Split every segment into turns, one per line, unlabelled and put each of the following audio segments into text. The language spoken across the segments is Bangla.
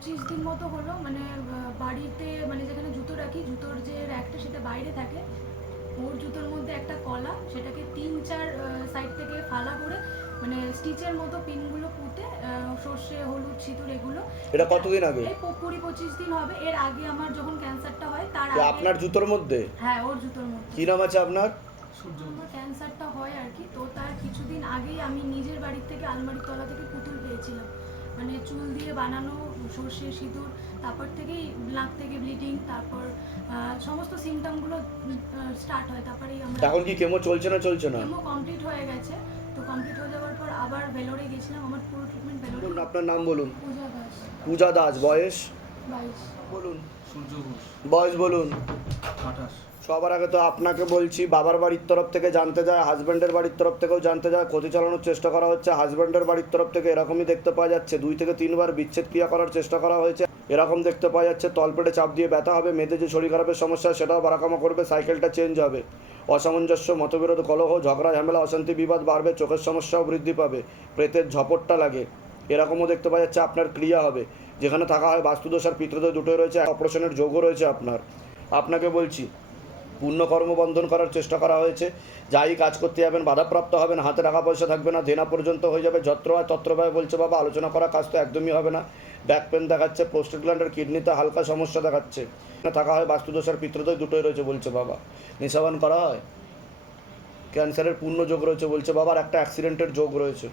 পঁচিশ দিন মতো হলো মানে বাড়িতে মানে যেখানে জুতো রাখি জুতোর যে র্যাকটা সেটা বাইরে থাকে ওর জুতোর মধ্যে একটা কলা সেটাকে তিন চার সাইড থেকে ফালা করে মানে স্টিচের মতো পিনগুলো পুঁতে সর্ষে হলুদ সিঁদুর এগুলো
এটা কতদিন আগে এই
কুড়ি পঁচিশ দিন হবে এর আগে আমার যখন ক্যান্সারটা হয় তার আগে
আপনার জুতোর মধ্যে
হ্যাঁ ওর জুতোর মধ্যে
কি নাম আছে আপনার
ক্যান্সারটা হয় আর কি তো তার কিছুদিন আগেই আমি নিজের বাড়ির থেকে আলমারির তলা থেকে পুতুল পেয়েছিলাম মানে চুল দিয়ে বানানো সর্ষে সিঁদুর তারপর থেকেই নাক থেকে ব্লিডিং তারপর সমস্ত সিমটমগুলো স্টার্ট হয় তারপরে আমরা
এখন কি কেমো চলছে না চলছে না
কেমো কমপ্লিট হয়ে গেছে তো কমপ্লিট হয়ে যাওয়ার পর আবার ভেলোরে গেছিলাম আমার পুরো ট্রিটমেন্ট ভেলোরে
আপনার নাম বলুন পূজা দাস পূজা দাস বয়স বলুন বয়স বলুন সবার আগে তো আপনাকে বলছি বাবার বাড়ির তরফ থেকে জানতে যায় হাজব্যান্ডের বাড়ির তরফ থেকেও জানতে যায় ক্ষতি চালানোর চেষ্টা করা হচ্ছে হাজব্যান্ডের বাড়ির তরফ থেকে এরকমই দেখতে পাওয়া যাচ্ছে দুই থেকে তিনবার বিচ্ছেদ ক্রিয়া করার চেষ্টা করা হয়েছে এরকম দেখতে পাওয়া যাচ্ছে তলপেটে চাপ দিয়ে ব্যথা হবে মেয়েদের যে শরীর খারাপের সমস্যা সেটাও বাড়াকামা করবে সাইকেলটা চেঞ্জ হবে অসামঞ্জস্য মতবিরোধ কলহ ঝগড়া ঝামেলা অশান্তি বিবাদ বাড়বে চোখের সমস্যাও বৃদ্ধি পাবে প্রেতের ঝপটটা লাগে এরকমও দেখতে পাওয়া যাচ্ছে আপনার ক্রিয়া হবে যেখানে থাকা হয় বাস্তুদোষ আর পিতৃদোষ দুটোই রয়েছে অপারেশনের যোগও রয়েছে আপনার আপনাকে বলছি পূর্ণ কর্মবন্ধন করার চেষ্টা করা হয়েছে যাই কাজ করতে যাবেন বাধাপ্রাপ্ত হবেন হাতে টাকা পয়সা থাকবে না দেনা পর্যন্ত হয়ে যাবে যত্র হয় তত্রভায় বলছে বাবা আলোচনা করা কাজ তো একদমই হবে না ব্যাক পেন দেখাচ্ছে প্রোস্টেট গ্ল্যান্ডের কিডনিতে হালকা সমস্যা দেখাচ্ছে থাকা হয় বাস্তুদোষ আর পিতৃদোষ দুটোই রয়েছে বলছে বাবা নিশাবান করা হয় ক্যান্সারের পূর্ণ যোগ রয়েছে বলছে বাবার একটা অ্যাক্সিডেন্টের যোগ রয়েছে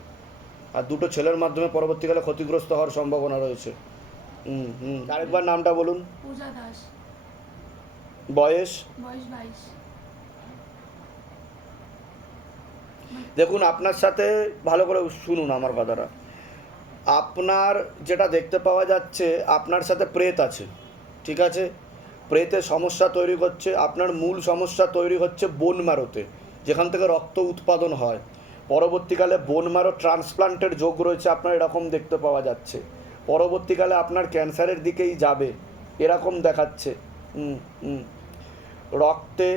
আর দুটো ছেলের মাধ্যমে পরবর্তীকালে ক্ষতিগ্রস্ত হওয়ার সম্ভাবনা রয়েছে হুম হুম আরেকবার নামটা বলুন পূজা দাস বয়স বয়স বাইশ দেখুন আপনার সাথে ভালো করে শুনুন আমার কথাটা আপনার যেটা দেখতে পাওয়া যাচ্ছে আপনার সাথে প্রেত আছে ঠিক আছে প্রেতে সমস্যা তৈরি হচ্ছে আপনার মূল সমস্যা তৈরি হচ্ছে বোন মারোতে যেখান থেকে রক্ত উৎপাদন হয় পরবর্তীকালে বোন মারো ট্রান্সপ্লান্টের যোগ রয়েছে আপনার এরকম দেখতে পাওয়া যাচ্ছে পরবর্তীকালে আপনার ক্যান্সারের দিকেই যাবে এরকম দেখাচ্ছে রক্তে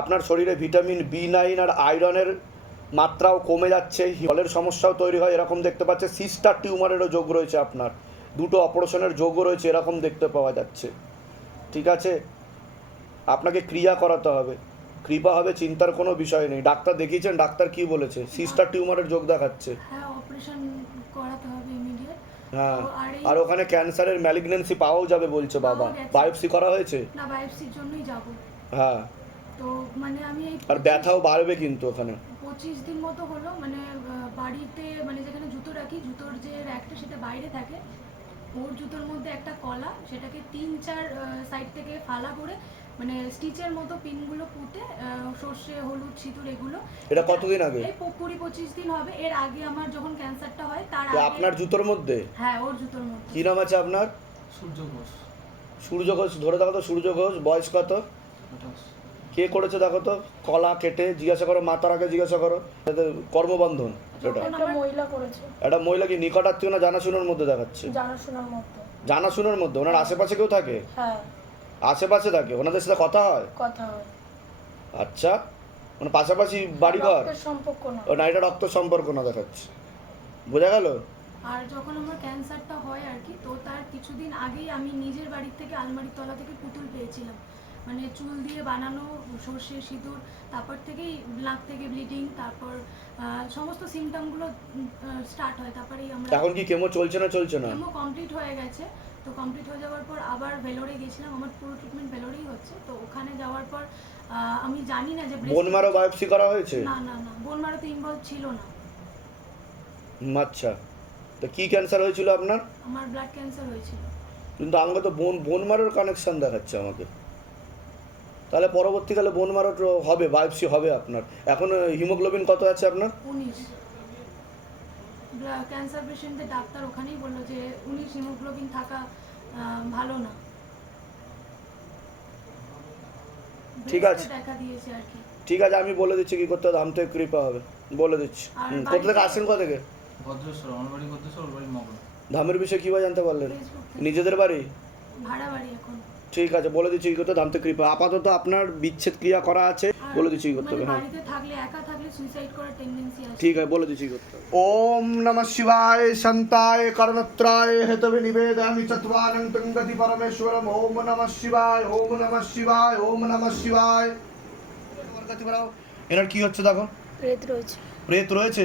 আপনার শরীরে ভিটামিন বি নাইন আর আয়রনের মাত্রাও কমে যাচ্ছে হলের সমস্যাও তৈরি হয় এরকম দেখতে পাচ্ছে সিস্টার টিউমারেরও যোগ রয়েছে আপনার দুটো অপারেশনের যোগও রয়েছে এরকম দেখতে পাওয়া যাচ্ছে ঠিক আছে আপনাকে ক্রিয়া করাতে হবে কৃপা হবে চিন্তার কোনো বিষয় নেই ডাক্তার দেখিয়েছেন ডাক্তার কি বলেছে সিস্টার টিউমারের যোগ দেখাচ্ছে হ্যাঁ, হ্যাঁ আর ওখানে ক্যান্সারের ম্যালিগনেন্সি পাওয়াও যাবে বলছে বাবা বায়োপসি করা হয়েছে
না বায়োপসির জন্যই যাব হ্যাঁ তো মানে আমি
আর ব্যথাও বাড়বে কিন্তু ওখানে
পঁচিশ দিন মতো হলো মানে বাড়িতে মানে যেখানে জুতো রাখি জুতোর যে র্যাকটা সেটা বাইরে থাকে ওর জুতোর মধ্যে একটা কলা সেটাকে তিন চার সাইড থেকে ফালা করে মানে স্টিচের মতো পিনগুলো পুঁতে সর্ষে হলুদ সিঁদুর এগুলো
এটা কতদিন আগে
এই কুড়ি পঁচিশ দিন হবে এর আগে আমার যখন ক্যান্সারটা হয় তার আগে
আপনার জুতোর মধ্যে
হ্যাঁ ওর জুতোর মধ্যে
কি নাম আছে আপনার সূর্য ঘোষ সূর্য ঘোষ ধরে দেখো তো সূর্য ঘোষ বয়স কত কে করেছে দেখো তো কলা কেটে জিজ্ঞাসা করো মাতার আগে জিজ্ঞাসা করো কর্মবন্ধন আচ্ছা, এটা একটা মহিলা কি নিকটাত্মীয় না জানাশোনার মধ্যে দেখাচ্ছে
জানাশোনার মধ্যে
জানাশোনার মধ্যে ওনার হ্যাঁ। আশেপাশে কেউ থাকে হ্যাঁ আশেপাশে থাকে ওনাদের সাথে কথা হয় কথা হয় আচ্ছা মানে পাশাপাশি বাড়ি ঘর সম্পর্ক না ও নারীটা রক্ত সম্পর্ক না দেখাচ্ছে বোঝা গেল
আর যখন আমার ক্যান্সারটা হয় আর কি তো তার কিছুদিন আগেই আমি নিজের বাড়ি থেকে আলমারির তলা থেকে পুতুল পেয়েছিলাম মানে চুল দিয়ে বানানো সর্ষে সিঁদুর তারপর থেকেই ব্লাক থেকে ব্লিডিং তারপর সমস্ত সিমটমগুলো স্টার্ট হয় তারপরে আমরা
এখন কি কেমো চলছে না চলছে না
কেমো কমপ্লিট হয়ে গেছে তো কমপ্লিট হয়ে যাওয়ার পর আবার ভেলোরে গেছিলাম আমার পুরো ট্রিটমেন্ট ভেলোরেই হচ্ছে তো ওখানে যাওয়ার পর আমি জানি না যে
বোন মারো বায়োপসি করা হয়েছে
না না না বোন মারো তো ইনভলভ ছিল না
আচ্ছা তো কি ক্যান্সার হয়েছিল আপনার
আমার ব্লাড ক্যান্সার হয়েছিল
কিন্তু আমাকে তো বোন বোন মারোর কানেকশন দেখাচ্ছে আমাকে তাহলে পরবর্তীকালে বোন মারো হবে বায়োপসি হবে আপনার এখন হিমোগ্লোবিন কত আছে আপনার
উনিশ ক্যান্সার পেশেন্টদের ডাক্তার ওখানেই বললো যে উনি হিমোগ্লোবিন থাকা ভালো না
ঠিক আছে ঠিক আছে আমি বলে দিচ্ছি কি করতে হবে আমি থেকে কৃপা হবে বলে দিচ্ছি কোথা থেকে আসেন কোথা থেকে
ভদ্রেশ্বর আমার বাড়ি ভদ্রেশ্বর বাড়ি মগরা
ধামের বিষয়ে কি জানতে পারলেন নিজেদের বাড়ি
ভাড়া বাড়ি এখন
ঠিক আছে বলে দিচ্ছি করতে দান্ত কৃপা আপাতত আপনার বিচ্ছেদ ক্রিয়া করা আছে বলে দিচ্ছি করতে হবে হ্যাঁ ঠিক আছে বলে দিচ্ছি করতে ওম নম শিবায় শান্তায় কর্ণত্রায় হেতবে নিবেদামি চত্বারং তুঙ্গতি পরমেশ্বরম ওম নম শিবায় ওম নম শিবায় ওম নম শিবায় এর কি হচ্ছে দেখো প্রেত রয়েছে প্রেত রয়েছে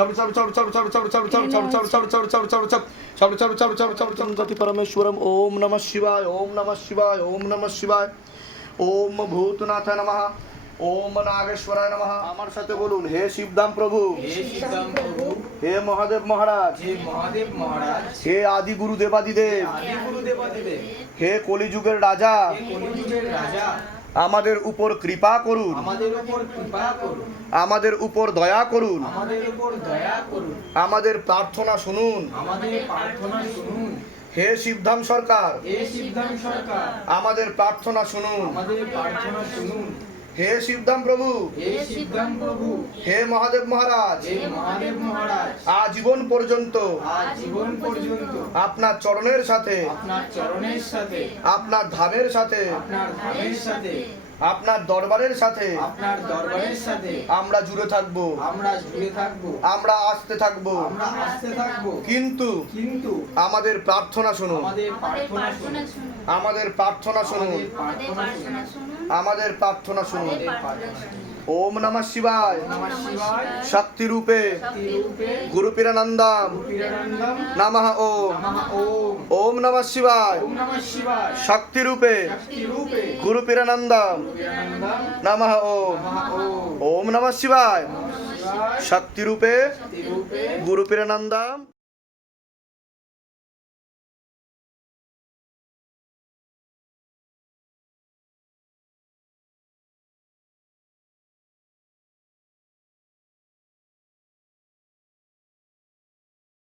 गति परमेश्वरम ओम नमः शिवाय ओम नमः शिवाय ओम नमः शिवाय ओम भूतनाथ नमः ওম নাগেশ্বরায় নমঃ আমার সাথে বলুন হে শিবদাম প্রভু হে মহাদেব মহারাজ হে হে আদি গুরু দেবাদিদেব হে কলিযুগের রাজা হে কলিযুগের রাজা আমাদের উপর কৃপা করুন আমাদের উপর কৃপা করুন আমাদের উপর দয়া করুন আমাদের উপর দয়া করুন আমাদের প্রার্থনা শুনুন আমাদের প্রার্থনা শুনুন হে শিবধাম সরকার হে শিবধাম সরকার আমাদের প্রার্থনা শুনুন আমাদের প্রার্থনা শুনুন হে শিবদাম প্রভু হে শিবদাম প্রভু হে মহাদেব মহারাজ হে মহাদেব মহারাজ আজীবন পর্যন্ত আজীবন পর্যন্ত আপনার চরণের সাথে আপনার চরণের সাথে আপনার ধামের সাথে আপনার ধামের সাথে আপনার দরবারের সাথে আপনার দরবারের সাথে আমরা জুড়ে থাকব আমরা জুড়ে থাকব আমরা আসতে থাকব আমরা আসতে থাকব কিন্তু কিন্তু আমাদের প্রার্থনা শুনুন আমাদের প্রার্থনা শুনুন আমাদের প্রার্থনা শুনুন আমাদের প্রার্থনা শুনুন আমাদের প্রার্থনা শুনুন ওম নম শিবায় শক্তি রূপে গুরুপিরানন্দম নম ওম ওম নম শিবায় শক্তি রূপে গুরুপিরানন্দম নম ওম ওম নম শিবায় শক্তি রূপে গুরুপিরানন্দম